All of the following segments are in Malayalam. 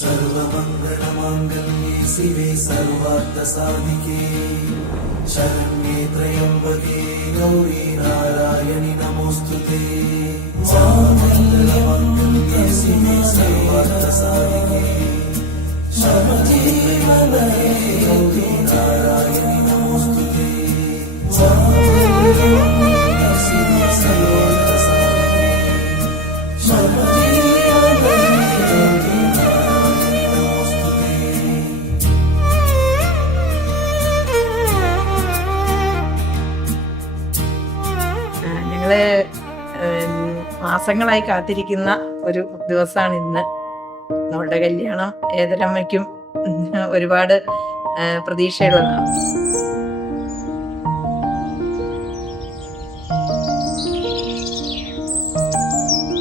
സർവമംഗളമാംഗല്യേ ശിവേ സർവാർത്ഥസാധികേ ശരണ്യേ ത്രയംബകേ ഗൗരീ നാരായണി നമോസ്തുതേ. സർവമംഗളമാംഗല്യേ ശിവേ സർവാർത്ഥസാധികേ ശരണ്യേ ത്രയംബകേ ഗൗരീ നാരായണി നമോസ്തുതേ. സർവമംഗളമാംഗല്യേ ശിവേ സർവാർത്ഥസാധികേ ശരണ്യേ മാസങ്ങളായി കാത്തിരിക്കുന്ന ഒരു ദിവസമാണ് ഇന്ന്. നമ്മളുടെ കല്യാണം ഏതൊരമ്മയ്ക്കും ഒരുപാട് പ്രതീക്ഷയുള്ളതാണ്.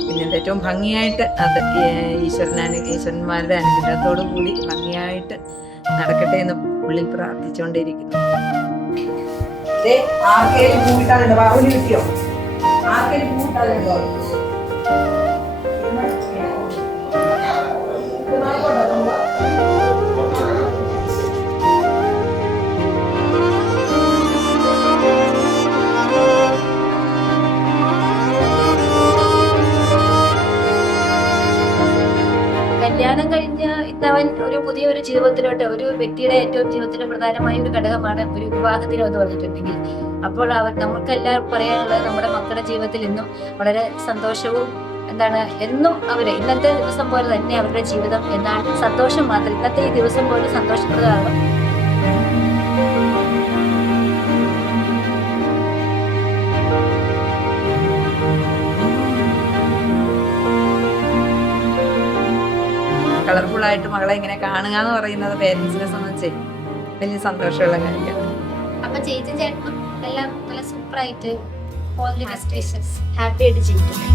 പിന്നെ ഏറ്റവും ഭംഗിയായിട്ട് അത് ഈശ്വരന്മാരുടെ അനുഗ്രഹത്തോടു കൂടി ഭംഗിയായിട്ട് നടക്കട്ടെ എന്ന് ഉള്ളിൽ പ്രാർത്ഥിച്ചുകൊണ്ടിരിക്കുന്നു. ആർക്കേലും പൂട്ടാനുണ്ടോ? ബാബുവിന് കിട്ടിയോ? ആർക്കേലും പൂട്ടാനുണ്ടോ? കല്യാണം കഴിഞ്ഞ് ഇന്നവൻ ഒരു പുതിയൊരു ജീവിതത്തിലോട്ട്, ഒരു വ്യക്തിയുടെ ഏറ്റവും ജീവിതത്തിലെ പ്രധാനമായ ഒരു ഘടകമാണ് ഒരു വിവാഹത്തിനോ എന്ന് പറഞ്ഞിട്ടുണ്ടെങ്കിൽ, അപ്പോൾ നമുക്കെല്ലാവർക്കും പറയാനുള്ളത് നമ്മുടെ മക്കളുടെ ജീവിതത്തിൽ ഇന്നും വളരെ സന്തോഷവും എന്നും ഇന്നത്തെ ദിവസം പോലെ തന്നെ അവരുടെ ജീവിതം എന്നാണ്. സന്തോഷം മാത്രം, ഇന്നത്തെ ഈ ദിവസം പോലെ സന്തോഷപ്രദമാണ്. കളർഫുള്ളായിട്ട് മകളെ ഇങ്ങനെ കാണുക എന്ന് പറയുന്നത് പേരൻസിനെ സംബന്ധിച്ച് വലിയ സന്തോഷമുള്ള കാര്യമാണ്. അപ്പൊ ചേച്ചി ചേട്ടനും എല്ലാം നല്ല സൂപ്പറായിട്ട് ഹാപ്പി ആയിട്ട് ജീവിക്കുന്നത്.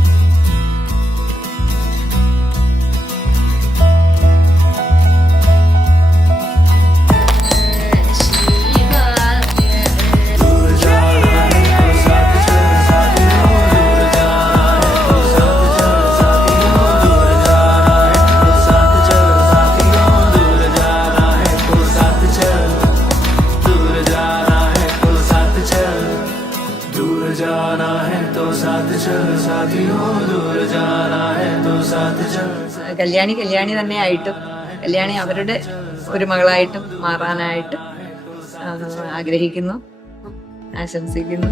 കല്യാണി തന്നെ ആയിട്ടും കല്യാണി അവരുടെ ഒരു മകളായിട്ടും മാറാനായിട്ട് ആഗ്രഹിക്കുന്നു, ആശംസിക്കുന്നു.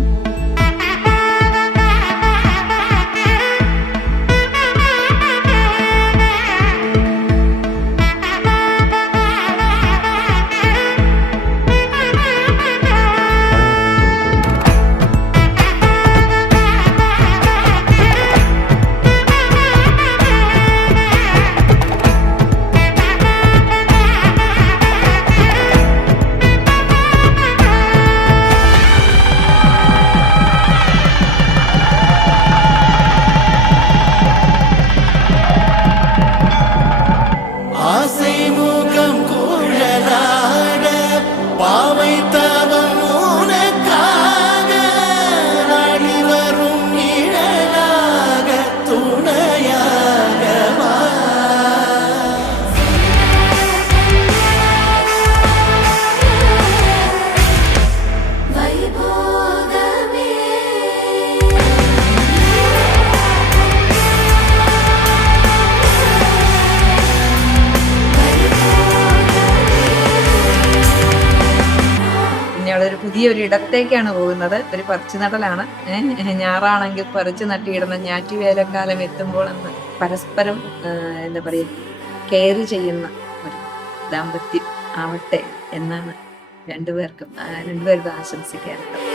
പുതിയൊരു ഇടത്തേക്കാണ് പോകുന്നത്. ഒരു പറിച്ചു നടലാണ്. ഞാറാണെങ്കിൽ പറിച്ചു നട്ടിയിടുന്ന ഞാറ്റുവേലക്കാലം എത്തുമ്പോൾ എന്ന് പരസ്പരം കെയർ ചെയ്യുന്ന ഒരു ദാമ്പത്യം ആവട്ടെ എന്നാണ് രണ്ടുപേർക്കും ആശംസിക്കാറുള്ളത്.